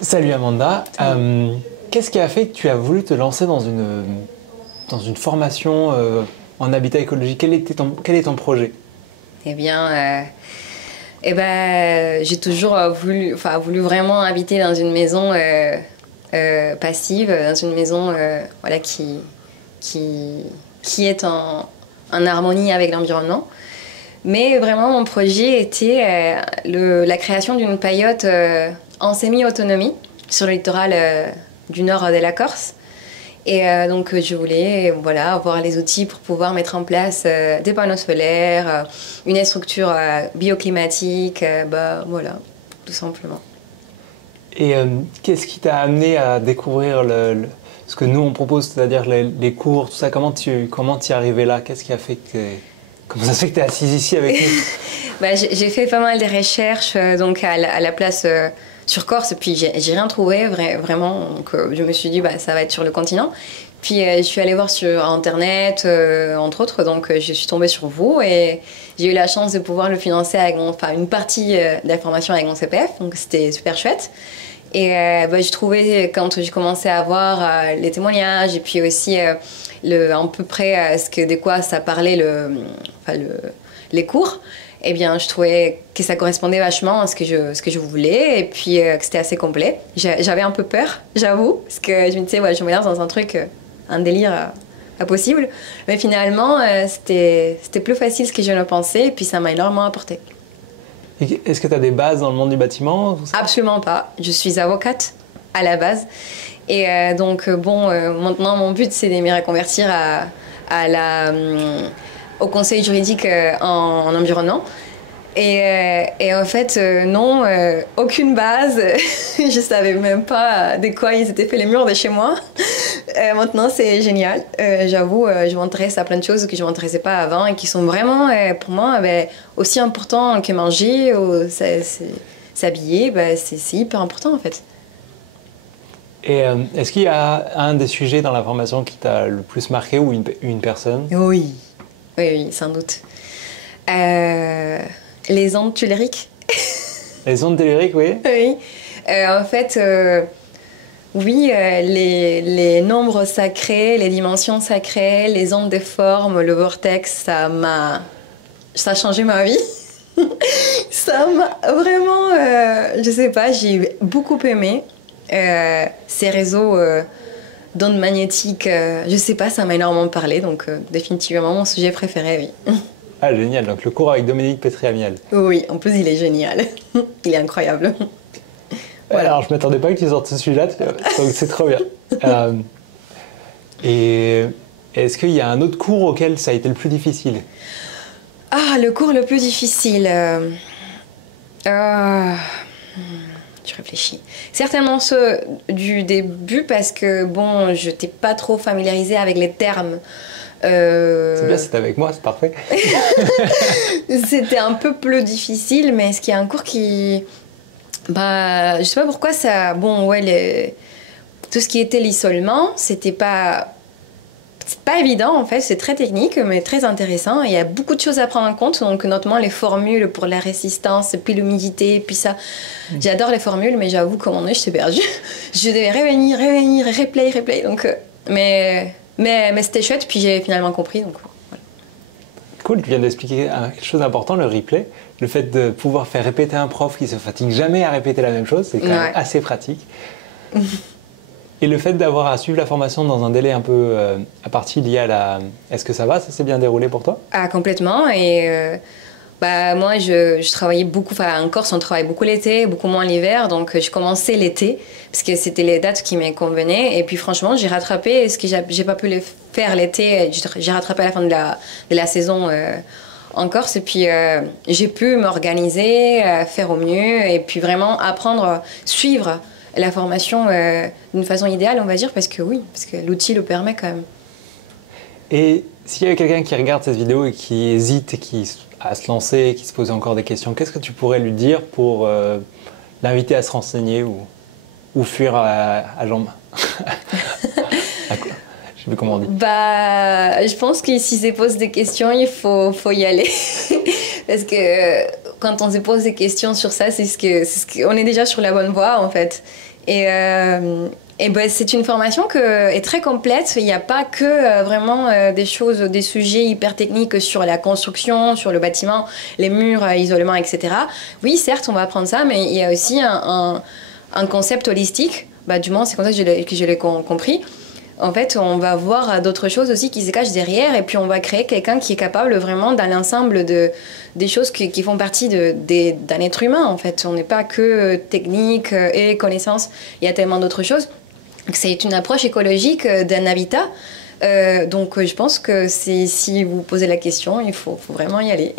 Salut Amanda. Qu'est-ce qui a fait que tu as voulu te lancer dans une formation en habitat écologique? Quel est ton projet? Eh bien, j'ai toujours voulu vraiment habiter dans une maison passive, dans une maison voilà, qui est en harmonie avec l'environnement. Mais vraiment, mon projet était la création d'une paillote en semi-autonomie sur le littoral du nord de la Corse. Et donc, je voulais avoir les outils pour pouvoir mettre en place des panneaux solaires, une structure bioclimatique, tout simplement. Et qu'est-ce qui t'a amené à découvrir ce que nous on propose, c'est-à-dire les cours, tout ça? Comment tu y es arrivé là? Qu'est-ce qui a fait comment ça se fait que tu es assise ici avec nous? J'ai fait pas mal de recherches donc à la place sur Corse, et puis j'ai rien trouvé vraiment. Donc je me suis dit ça va être sur le continent. Puis je suis allée voir sur internet entre autres, donc je suis tombée sur vous et j'ai eu la chance de pouvoir le financer avec une partie de la formation avec mon CPF, donc c'était super chouette. Et je trouvais, quand j'ai commencé à voir les témoignages et puis aussi à peu près de quoi ça parlait les cours, eh bien, je trouvais que ça correspondait vachement à ce que je voulais et puis que c'était assez complet. J'avais un peu peur, j'avoue, parce que je me disais, je me lance dans un truc, un délire pas possible. Mais finalement, c'était plus facile que je ne pensais et puis ça m'a énormément apporté. Est-ce que tu as des bases dans le monde du bâtiment? Absolument pas. Je suis avocate à la base. Et maintenant, mon but, c'est de me reconvertir au conseil juridique en environnement. Et en fait, non, aucune base. Je savais même pas de quoi ils étaient faits les murs de chez moi. Maintenant, c'est génial. J'avoue, je m'intéresse à plein de choses que je ne m'intéressais pas avant et qui sont vraiment, pour moi, aussi importants que manger ou s'habiller. C'est hyper important, en fait. Et est-ce qu'il y a un des sujets dans la formation qui t'a le plus marqué ou une personne? Oui, sans doute. Les ondes telluriques. Les ondes telluriques, oui. Oui. En fait, les nombres sacrés, les dimensions sacrées, les ondes de forme, le vortex, ça a changé ma vie. Ça m'a vraiment, je sais pas, j'ai beaucoup aimé ces réseaux d'ondes magnétiques. Je sais pas, ça m'a énormément parlé, donc définitivement mon sujet préféré, oui. Ah, génial. Donc, le cours avec Dominique Pétri-Amiel. Oui, en plus, il est génial. Il est incroyable. Voilà. Alors, je ne m'attendais pas que tu sortes ce sujet-là, donc c'est trop bien. Et est-ce qu'il y a un autre cours auquel ça a été le plus difficile? Ah, le cours le plus difficile. Je réfléchis. Certainement ceux du début parce que, je n'étais pas trop familiarisée avec les termes. C'est bien, c'était avec moi, c'est parfait. C'était un peu plus difficile, mais est-ce qu'il y a un cours qui... je sais pas pourquoi ça... tout ce qui était l'isolement, c'est pas évident en fait, c'est très technique, mais très intéressant. Il y a beaucoup de choses à prendre en compte, donc notamment les formules pour la résistance, puis l'humidité, puis ça. J'adore les formules, mais j'avoue qu'à un moment donné, je suis perdue. Je devais revenir, replay, donc... Mais c'était chouette, puis j'ai finalement compris. Donc, voilà. Cool, tu viens d'expliquer quelque chose d'important, le replay. Le fait de pouvoir faire répéter un prof qui ne se fatigue jamais à répéter la même chose, c'est quand même assez pratique. Et le fait d'avoir à suivre la formation dans un délai un peu à partie lié à la... Est-ce que ça s'est bien déroulé pour toi? Ah, complètement. Et moi, je travaillais beaucoup, en Corse, on travaille beaucoup l'été, beaucoup moins l'hiver. Donc, je commençais l'été, parce que c'était les dates qui me convenaient. Et puis, franchement, j'ai rattrapé ce que j'ai pas pu faire l'été. J'ai rattrapé à la fin de la saison en Corse. Et puis, j'ai pu m'organiser, faire au mieux, et puis vraiment apprendre, suivre la formation d'une façon idéale, on va dire, parce que l'outil le permet quand même. Et s'il y avait quelqu'un qui regarde cette vidéo et qui hésite à se lancer, qui se pose encore des questions, qu'est-ce que tu pourrais lui dire pour l'inviter à se renseigner ou fuir à jambes? Je sais plus comment on dit. Je pense que si se pose des questions, il faut y aller. Parce que quand on se pose des questions sur ça, on est déjà sur la bonne voie en fait. Et ben, c'est une formation qui est très complète. Il n'y a pas que vraiment des sujets hyper techniques sur la construction, sur le bâtiment, les murs, isolement, etc. Oui, certes, on va apprendre ça, mais il y a aussi un concept holistique. Bah, du moins, c'est comme ça que je l'ai compris. En fait, on va voir d'autres choses aussi qui se cachent derrière, et puis on va créer quelqu'un qui est capable vraiment dans l'ensemble des choses qui font partie d'un être humain. En fait, on n'est pas que technique et connaissance. Il y a tellement d'autres choses. C'est une approche écologique d'un habitat. Donc, je pense que si vous posez la question, il faut vraiment y aller.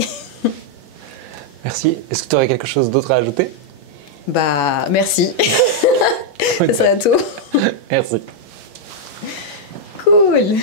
Merci. Est-ce que tu aurais quelque chose d'autre à ajouter? Bah, merci. Ça serait tout. Merci. Cool.